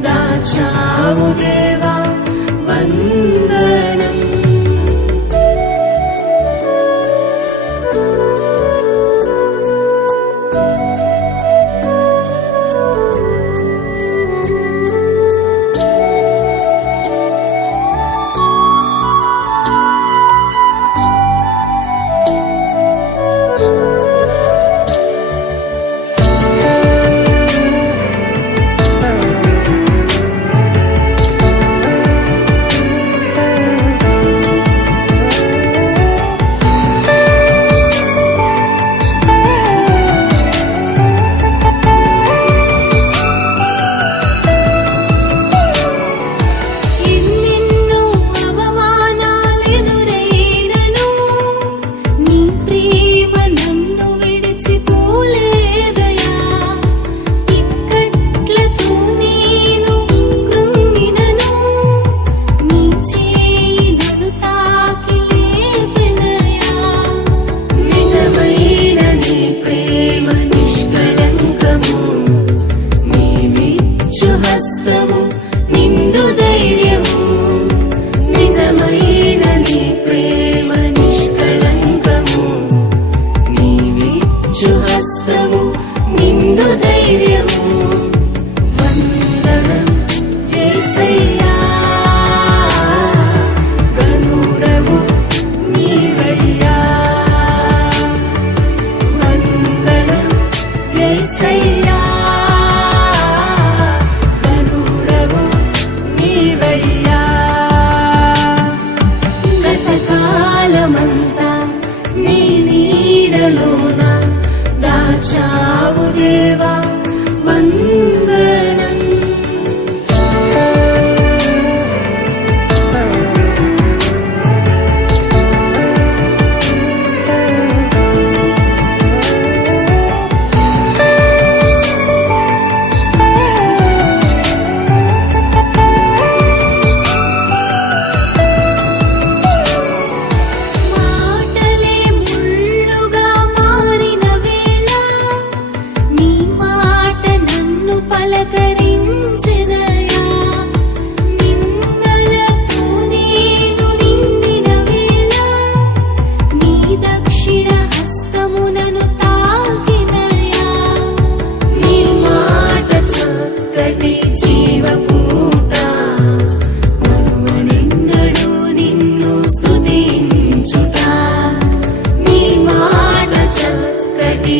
దాచావు దేవా.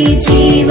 一起。